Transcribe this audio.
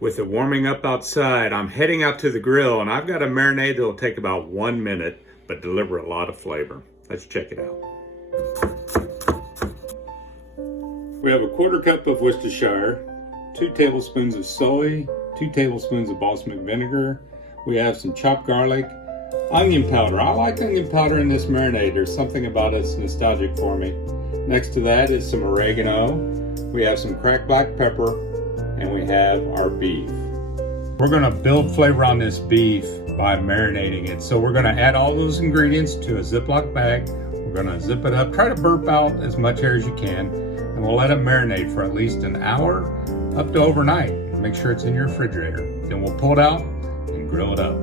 With it warming up outside, I'm heading out to the grill, and I've got a marinade that'll take about 1 minute, but deliver a lot of flavor. Let's check it out. We have a 1/4 cup of Worcestershire, 2 tablespoons of soy, 2 tablespoons of balsamic vinegar. We have some chopped garlic, onion powder. I like onion powder in this marinade. There's something about it that's nostalgic for me. Next to that is some oregano. We have some cracked black pepper, and we have our beef. We're gonna build flavor on this beef by marinating it. So we're gonna add all those ingredients to a Ziploc bag. We're gonna zip it up, try to burp out as much air as you can, and we'll let it marinate for at least an hour up to overnight. Make sure it's in your refrigerator. Then we'll pull it out and grill it up.